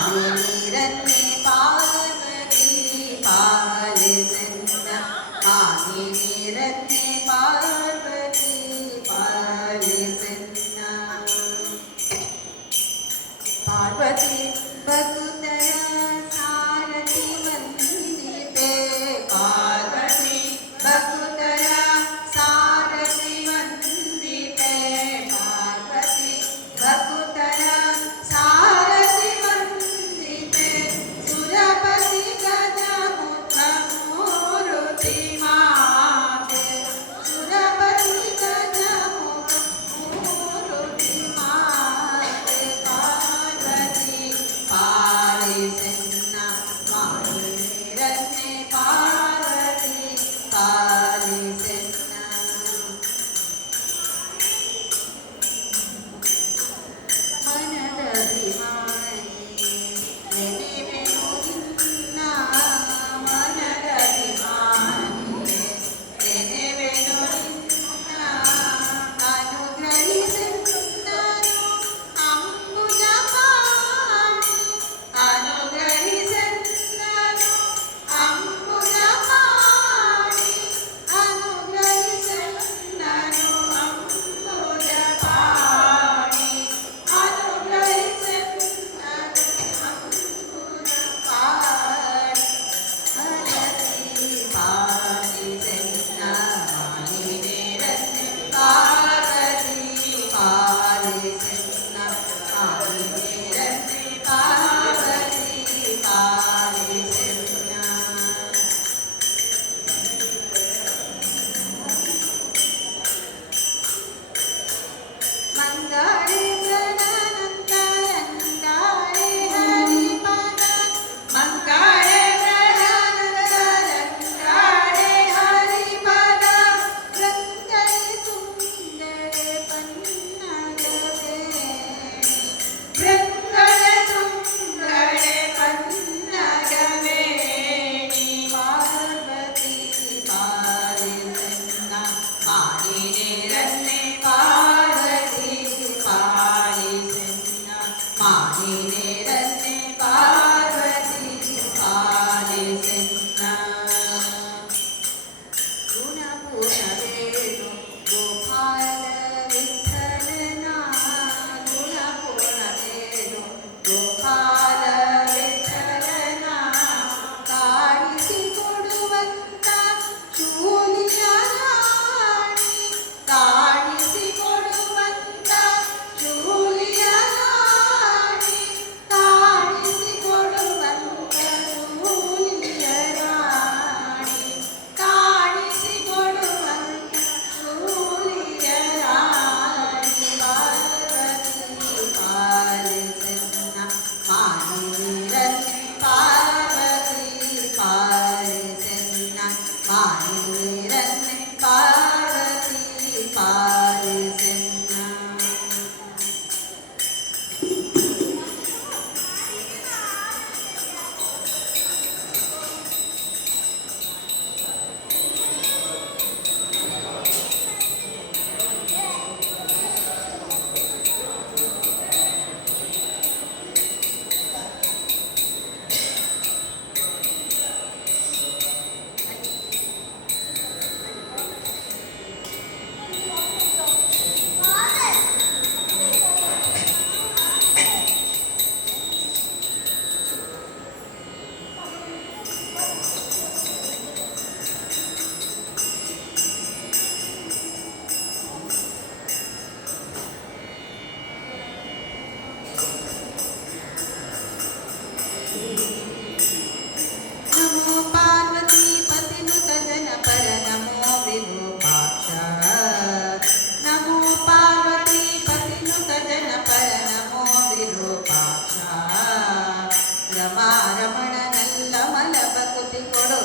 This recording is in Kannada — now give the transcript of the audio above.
ಮಾಲಿನಿರನ್ನೇ ಪಾರ್ವತಿ ಪಾಲಿಸನ್ನ ಮಾಲಿನಿರನ್ನೇ ಪಾರ್ವತಿ ಪಾಲಿಸನ್ನ ಪಾರ್ವತಿ ಭಕ್ತರ ಸಾರಥಿ ವಂದಿತೆ ಪಾರ್ವತಿ ಭಕ್ತರ ಸಾರಥಿ ವಂದಿತೆ ಪಾರ್ವತಿ ಭಕ್ತರ ಸಾರಥಿ ವಂದಿತೆ ಸುರಪತಿ ಗಜ ಮುಖ ಮೂರುತಿ ಮಾತೆ ಸುರಪತಿ ಗಜ ಮುಖ ಮೂರುತಿ ಮಾತೆ ಪಾರ್ವತಿ ಪಾಲಿಸನ್ನ ಮಾಲಿನಿರನ್ನೇ ಪಾರ್ವತಿ ಪಾಲಿಸನ್ನ ಮನದಭಿಮಾನಿ ನೆನೆವೆನು ನಿನ್ನ ಮನದಭಿಮಾನಿ ನೆನೆವೆನು ನಿನ್ನ ಅನುಗ್ರಹಿಸೆನ್ನನು ಅಂಬುಜಪಾಣಿ ಅನುಗ್ರಹಿಸೆನ್ನನು ಅಂಬುಜಪಾಣಿ ಅನುಗ್ರಹಿಸೆನ್ನನು ಅಂಬುಜಪಾಣಿ ಮಂಗಳೇ ಪ್ರಣಾನಂದರಂದಾಳೆ ಹರಿಪದ ಮಂಗಳೇ ಪ್ರಣಾನಂದರಂದಾಳೆ ಹರಿಪದ ವೃಂದಳೆ ತುಂದಳೆ ಪನ್ನಗವೇಣಿ ವೃಂದಳೆ ತುಂದಳೆ ಪನ್ನಗವೇಣಿ ಪಾರ್ವತಿ ಪಾಲಿಸನ್ನ ಮಾಲಿನಿರನ್ನೇ ಪಾರ್ವತಿ ಪಾಲಿಸನ್ನ ಮಾಲಿನಿರನ್ನೇ ಪಾರ್ವತಿ ಪಾಲಿಸನ್ನ ಗುಣಪೂರ್ಣವೇಣು ಗೋಪಾಲ ವಿಠಲನ ಗುಣಪೂರ್ಣವೇಣು ಗೋಪಾಲ ವಿಠಲನ ಕಾಣಿಸಿಕೊಡುವಂತ ಶೂಲಿಯ ರಾಣಿ ಕಾಣಿಸಿಕೊಡುವಂತ ಶೂಲಿಯ ರಾಣಿ ಕಾಣಿಸಿಕೊಡುವಂತ ಶೂಲಿಯ ರಾಣಿ ಕಾಣಿಸಿಕೊಡುವಂತ ಶೂಲಿಯ ರಾಣಿ ಪಾರ್ವತಿ ಪಾಲಿಸನ್ನ ಮಾಲಿನಿರನ್ನೇ ಪಾರ್ವತಿ ಪಾಲಿಸನ್ನ ಮಾಲಿನಿರನ್ನೇ ಪಾರ್ವತಿ ಪಾಲಿಸನ್ನ ನಮೋ ಪಾರ್ವತಿ ಪತಿನುತ ಜನಪರ ನಮೋ ವಿರೂಪಾಕ್ಷ ನಮೋ ಪಾರ್ವತಿ ಪತಿನುತ ಜನಪರ ನಮೋ ವಿರೂಪಾಕ್ಷ ರಮಾ ರಮಣ ನಲ್ಲ ಮಲ ಬಕುತಿ ಕೊಡೋ